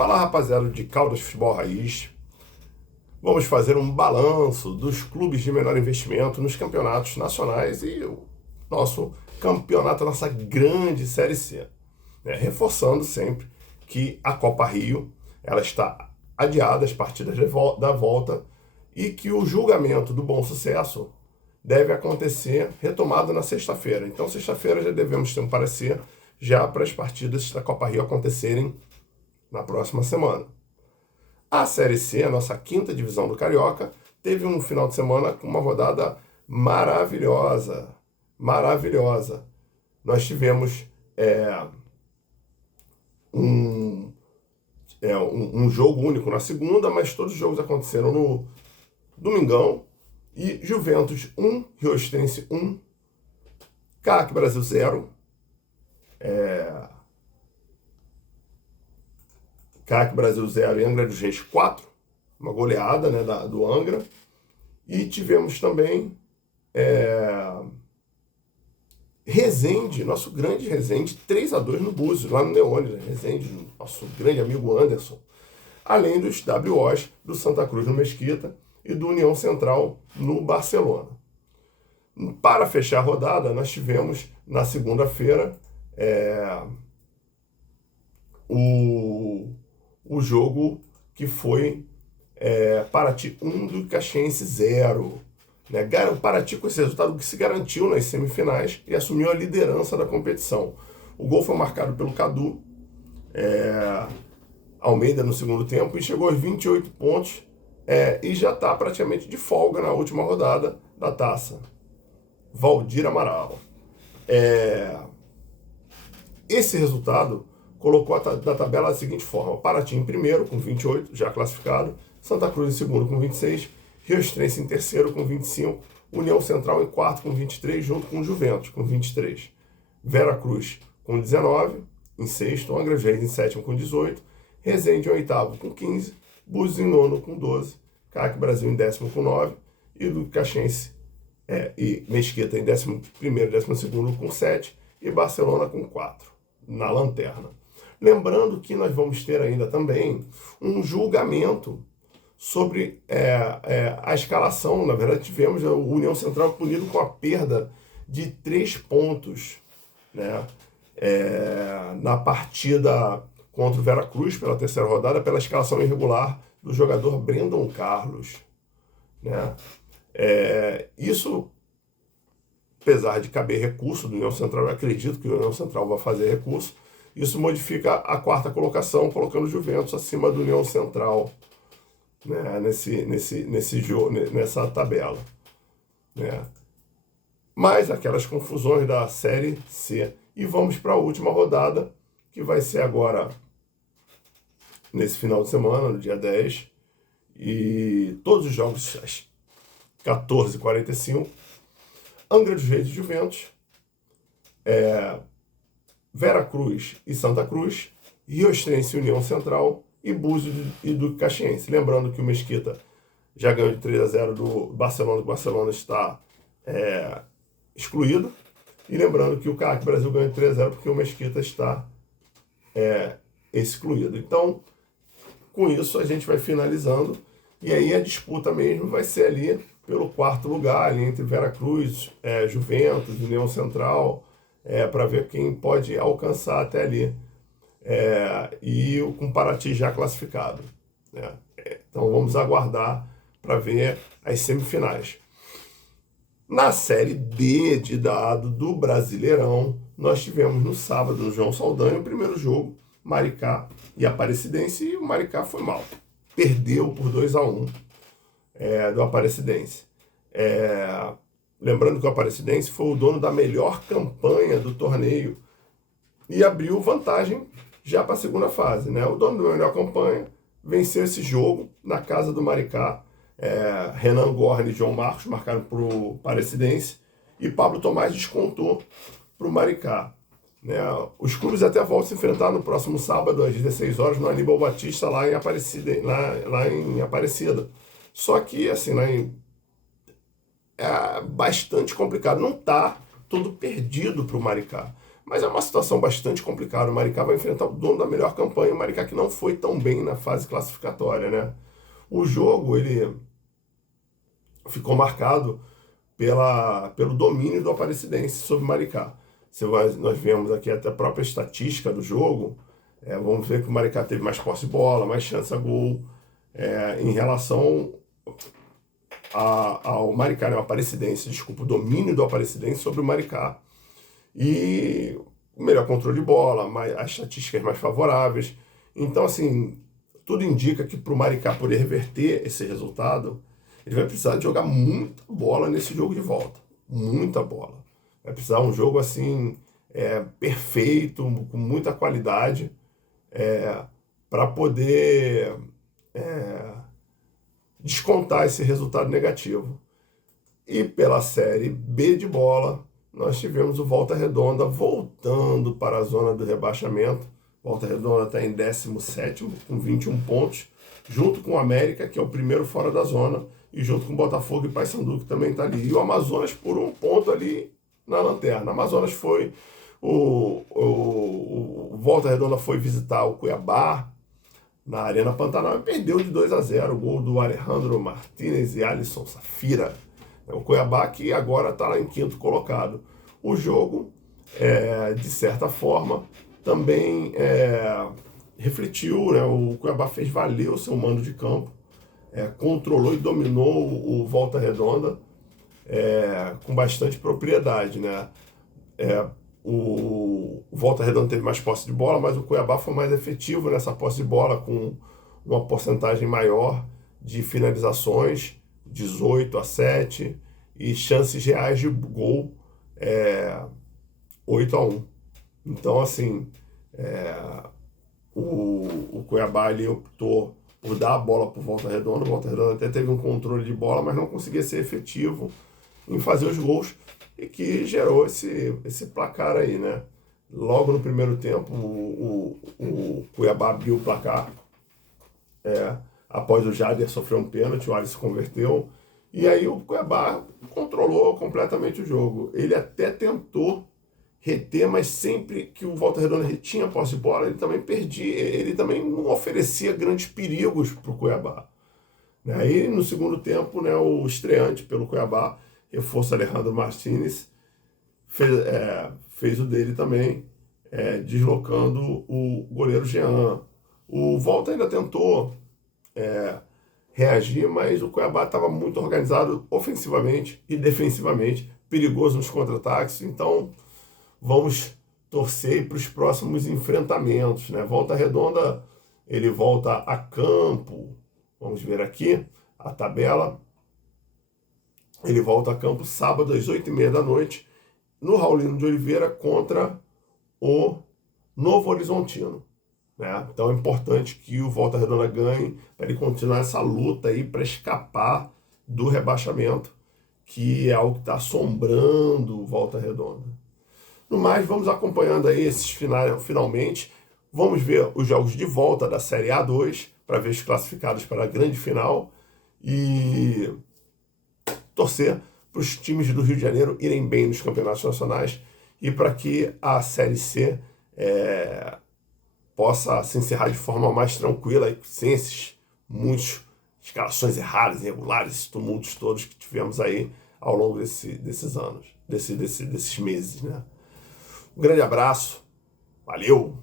Fala, rapaziada de Caldas Futebol Raiz. Vamos fazer um balanço dos clubes de menor investimento nos campeonatos nacionais e o nosso campeonato, a nossa grande Série C. Reforçando sempre que a Copa Rio ela está adiada, as partidas da volta, e que o julgamento do Bom Sucesso deve acontecer retomado na sexta-feira. Então, sexta-feira já devemos ter um parecer já para as partidas da Copa Rio acontecerem na próxima semana. A Série C, a nossa quinta divisão do Carioca, teve um final de semana com uma rodada maravilhosa. Maravilhosa. Nós tivemos um jogo único na segunda, mas todos os jogos aconteceram no domingão. E Juventus 1, Rio Ostrense 1, CAC Brasil 0, CAC Brasil 0 e Angra dos Reis 4, uma goleada, né, do Angra. E tivemos também Resende, nosso grande Resende, 3-2 no Búzios, lá no Neone, né? Resende, nosso grande amigo Anderson. Além dos WOs do Santa Cruz no Mesquita e do União Central no Barcelona. Para fechar a rodada, nós tivemos na segunda-feira o jogo que foi Paraty 1 do Caxiense 0. Né? O Paraty, com esse resultado, que se garantiu nas semifinais e assumiu a liderança da competição. O gol foi marcado pelo Cadu Almeida no segundo tempo e chegou aos 28 pontos e já está praticamente de folga na última rodada da taça. Valdir Amaral. Esse resultado colocou na tabela da seguinte forma: Paraty em primeiro com 28, já classificado, Santa Cruz em segundo com 26, Rio Ostrense em terceiro com 25, União Central em quarto com 23, junto com Juventus com 23, Vera Cruz com 19, em sexto, Angra dos Reis em sétimo com 18, Resende em oitavo com 15, Búzios em nono com 12, CAC Brasil em décimo com 9, e do Caxiense e Mesquita em 11º e 12º com 7, e Barcelona com 4, na lanterna. Lembrando que nós vamos ter ainda também um julgamento sobre a escalação. Na verdade, tivemos o União Central punido com a perda de 3 pontos, né, na partida contra o Vera Cruz, pela terceira rodada, pela escalação irregular do jogador Brandon Carlos. Né? Isso, apesar de caber recurso do União Central, eu acredito que o União Central vai fazer recurso, isso modifica a quarta colocação, colocando o Juventus acima do União Central, né, nesse jogo, nessa tabela. Né? Mais aquelas confusões da Série C. E vamos para a última rodada, que vai ser agora nesse final de semana, no dia 10. E todos os jogos às 14h45. Angra dos Reis e Juventus. Vera Cruz e Santa Cruz, Rio Ostrense e União Central, e Búzios e do Caxiense. Lembrando que o Mesquita já ganhou de 3-0 do Barcelona, o Barcelona está excluído. E lembrando que o CAC Brasil ganhou de 3-0 porque o Mesquita está excluído. Então, com isso, a gente vai finalizando. E aí a disputa mesmo vai ser ali pelo quarto lugar, ali entre Vera Cruz, Juventus, União Central, para ver quem pode alcançar até ali. E com Paraty já classificado. Né? Então vamos aguardar para ver as semifinais. Na Série D de dado do Brasileirão, nós tivemos no sábado, no João Saldanha, o primeiro jogo, Maricá e Aparecidense, e o Maricá foi mal. Perdeu por 2-1 do Aparecidense. Lembrando que o Aparecidense foi o dono da melhor campanha do torneio e abriu vantagem já para a segunda fase. Né? O dono da melhor campanha venceu esse jogo na casa do Maricá. Renan Gorne e João Marcos marcaram para o Aparecidense e Pablo Tomás descontou para o Maricá. Né? Os clubes até voltam a se enfrentar no próximo sábado às 16 horas no Aníbal Batista, lá em Aparecida. Só que, assim, é bastante complicado. Não está tudo perdido para o Maricá. Mas é uma situação bastante complicada. O Maricá vai enfrentar o dono da melhor campanha, o Maricá que não foi tão bem na fase classificatória, né? O jogo, ele ficou marcado pelo domínio do Aparecidense sobre o Maricá. Nós vemos aqui até a própria estatística do jogo, vamos ver que o Maricá teve mais posse de bola, mais chance a gol, em relação ao Maricá, né, o Aparecidense, desculpa, o domínio do Aparecidense sobre o Maricá. E o melhor controle de bola, as estatísticas mais favoráveis. Então, assim, tudo indica que para o Maricá poder reverter esse resultado, ele vai precisar de jogar muita bola nesse jogo de volta. Muita bola. Vai precisar um jogo, assim, perfeito, com muita qualidade, para poder descontar esse resultado negativo. E pela Série B de bola, nós tivemos o Volta Redonda voltando para a zona do rebaixamento. Volta Redonda está em 17º, com 21 pontos, junto com o América, que é o primeiro fora da zona, e junto com o Botafogo e Paysandu, que também está ali. E o Amazonas por um ponto ali na lanterna. O Amazonas foi... O Volta Redonda foi visitar o Cuiabá, na Arena Pantanal, e perdeu de 2-0. O gol do Alejandro Martínez e Alisson Safira. O Cuiabá que agora está lá em 5º colocado. O jogo, de certa forma, também refletiu, né? O Cuiabá fez valer o seu mando de campo, controlou e dominou o Volta Redonda com bastante propriedade, né? O Volta Redonda teve mais posse de bola, mas o Cuiabá foi mais efetivo nessa posse de bola, com uma porcentagem maior de finalizações, 18-7, e chances reais de gol, 8-1. Então, assim, o Cuiabá ali optou por dar a bola para o Volta Redonda. O Volta Redonda até teve um controle de bola, mas não conseguia ser efetivo em fazer os gols, e que gerou esse placar aí, né? Logo no primeiro tempo, o Cuiabá abriu o placar, após o Jader sofrer um pênalti, o Alisson converteu, e aí o Cuiabá controlou completamente o jogo. Ele até tentou reter, mas sempre que o Volta Redonda retinha a posse de bola, ele também perdia, ele também não oferecia grandes perigos para o Cuiabá. Aí no segundo tempo, né, o estreante pelo Cuiabá, reforço Alejandro Martínez, fez o dele também, deslocando o goleiro Jean. O Volta ainda tentou reagir, mas o Cuiabá estava muito organizado ofensivamente e defensivamente, perigoso nos contra-ataques. Então vamos torcer para os próximos enfrentamentos, né? Volta Redonda, ele volta a campo, vamos ver aqui a tabela. Ele volta a campo sábado às 8h30 da noite, no Raulino de Oliveira, contra o Novo Horizontino, né? Então é importante que o Volta Redonda ganhe para ele continuar essa luta aí para escapar do rebaixamento, que é algo que está assombrando o Volta Redonda. No mais, vamos acompanhando aí esses finalmente. Vamos ver os jogos de volta da Série A2 para ver os classificados para a grande final e torcer para os times do Rio de Janeiro irem bem nos campeonatos nacionais e para que a Série C possa se encerrar de forma mais tranquila, sem esses muitas escalações erradas, irregulares, esses tumultos todos que tivemos aí ao longo desses anos, desses meses, né? Um grande abraço, valeu!